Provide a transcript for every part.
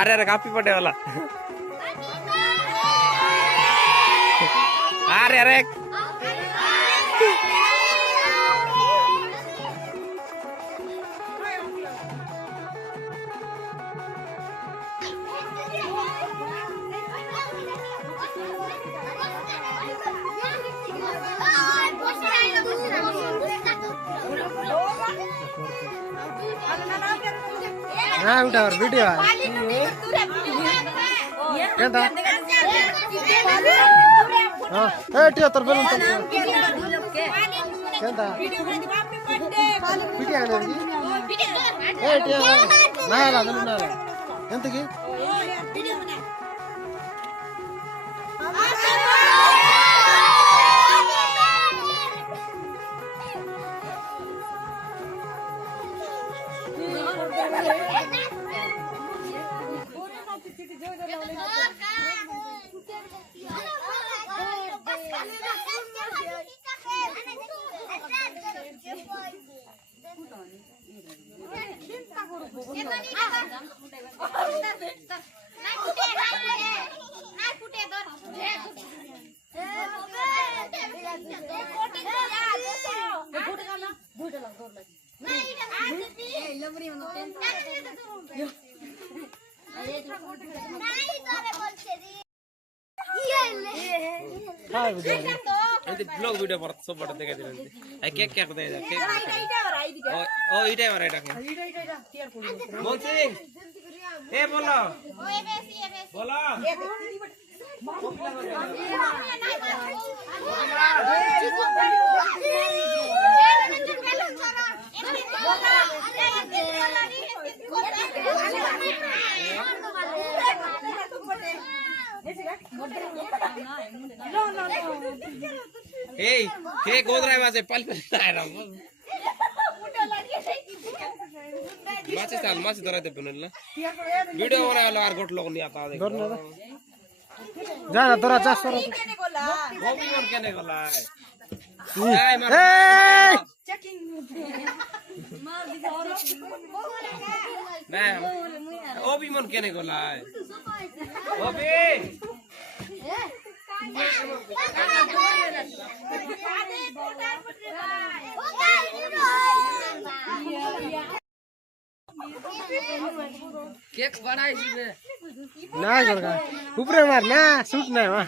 अरे अरे कापी पड़े वाला अरे अरे हाँ उठा और वीडियो है क्या था हाँ टिया तर बेलून तर क्या था वीडियो है ना टिया ना ला बेलून ना ला ఎంత की ब्लॉग वीडियो पर सब बड़ा दिखाई दे रहे हैं केक क्या करते हैं केक ओ इटे वाला इटा मोहन सिंह ए बोलो बोलो Hey, hey, गोदरा में से पल आ रहा हूँ। माचे साल माचे दरा दे बने ना। वीडियो बना वाला यार गोट लोग नहीं आता देखो। जाना दरा चास करो। वो भी मन कहने वाला है। नहीं, वो भी मन कहने वाला है। वो भी केक बड़ा इसमें ना करगा ऊपर मार ना शूट ना मार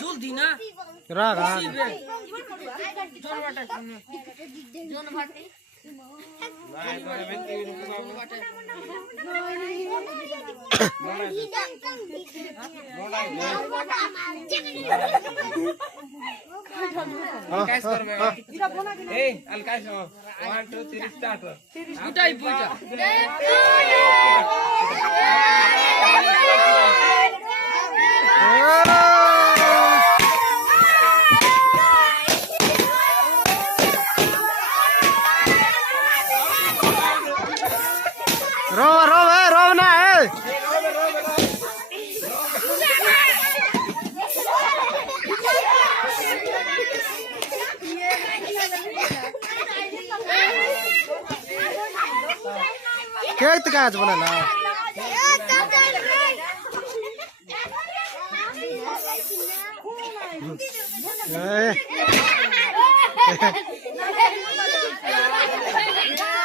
जल्दी ना रागा Hey, Alkaisho. 1, 2, 3, start. Putai puta. रो रो है रो ना है केक तो काज बोला ना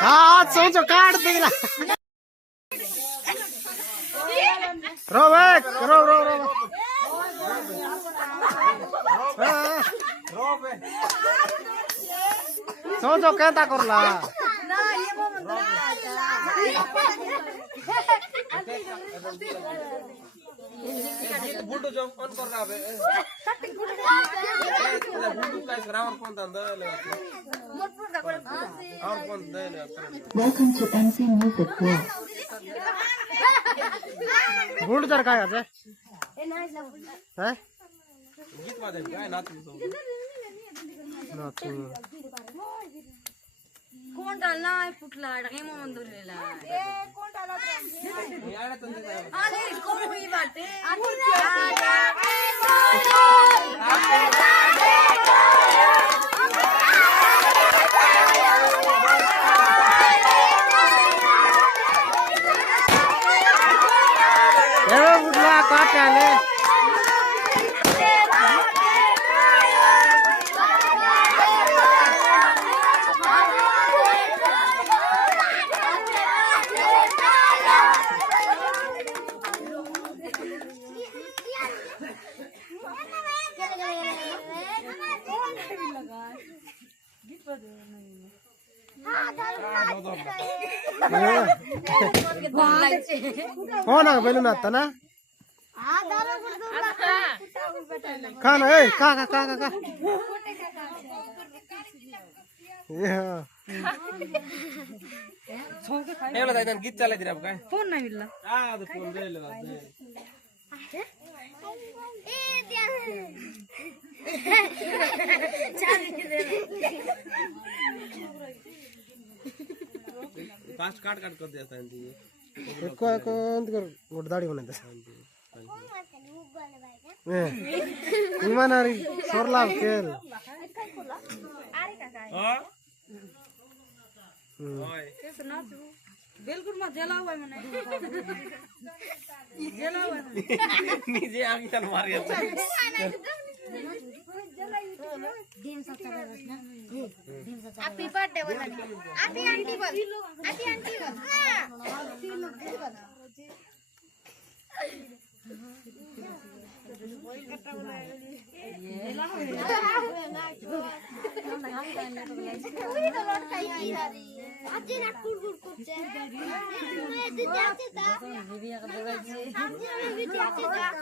हाँ सोचो काट देगा रो बैक रो रो रो सोचो कहता करला बुड्ढो जो ऑन कर रहा है बुड्ढो का ग्रामर कौन था अंदर ले और कौन दे ले Welcome to MC Music World. गुड दर का है हैं गीत वाजव काय नाचू सब नाचू कोण डालना फुटला ढगे म्हणून धरलेला याडा तंदे आणि कोण ही बाटे ए बुढ़ला काट आले हो ना बेलून आता ना खा ना ए का का का का एवढा जायचं गीत चालायचं रे काय फोन नाही मिळला ಅದು फोन रेल फास्ट काट काट कर देता है एको एको अंत कर गोट दाढ़ी बनाता इमानारी सोरलाव केल हां ओए बिल्कुल मत जला हुआ है मैंने जला हुआ है निजे आगे चल मार गया हैप्पी बर्थडे बोल हैप्पी आंटी बोल हैप्पी आंटी बोल আজি না কুড়কুড় করছে এই দিদি আছে তা দিদি আছে তা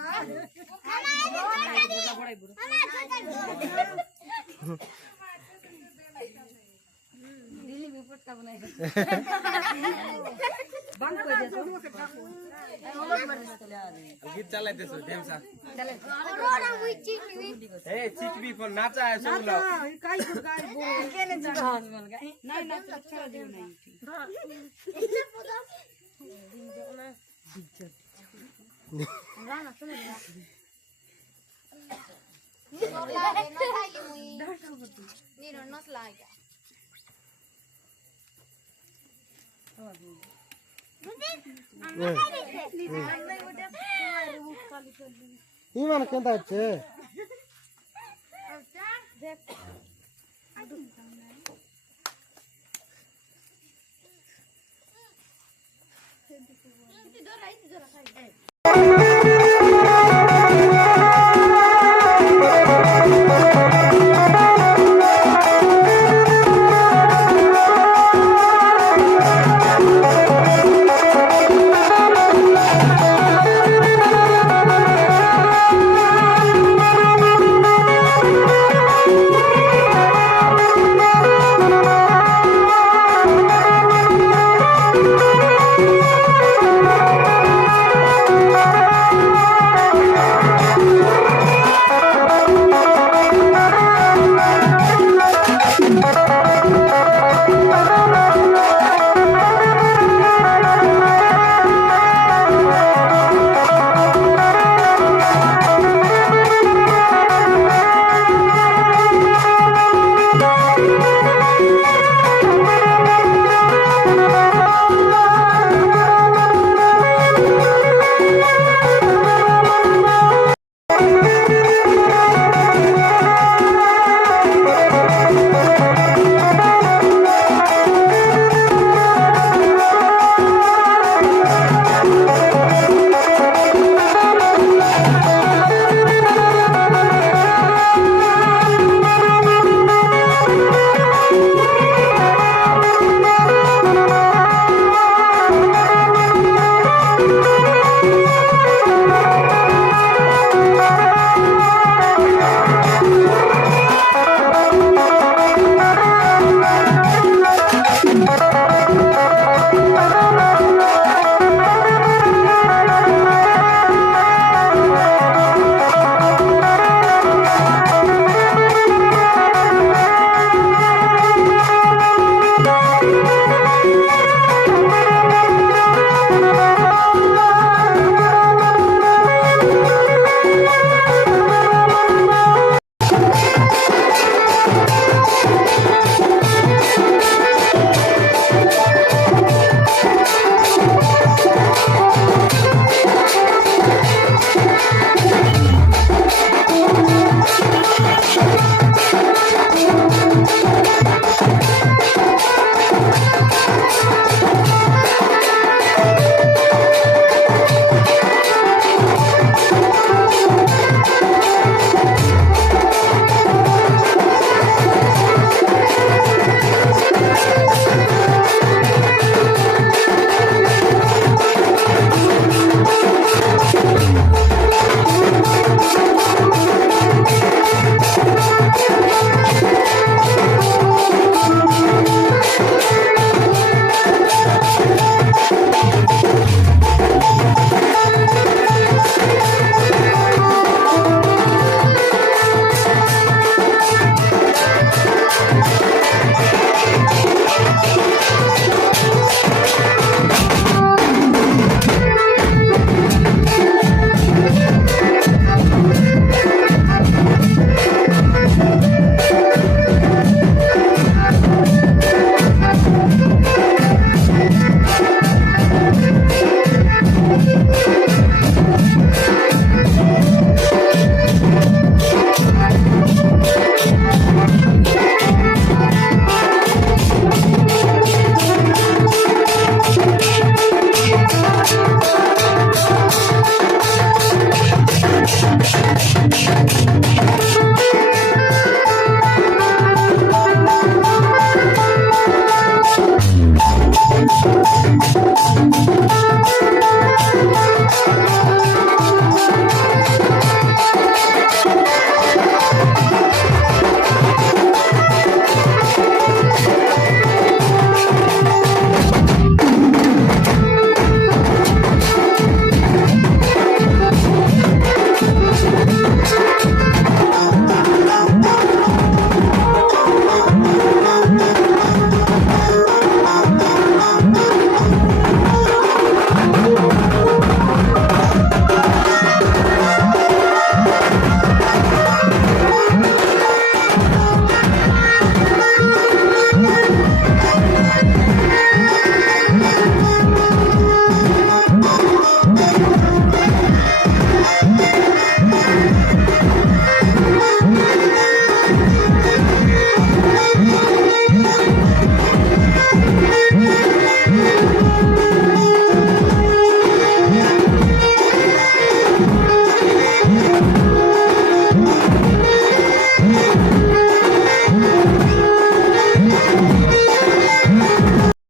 दिल्ली में पटका बनाए बंद कर दे गीत चलाते सो टेम सा रोना हुई चिकनी ए चिकबी पर नाचा है सब लोग काय काय बोल केने जा नहीं ना अच्छा दियो नहीं राना सुन लागे ना खाली मुई नीरो नस लागे इमान केंता अच्छे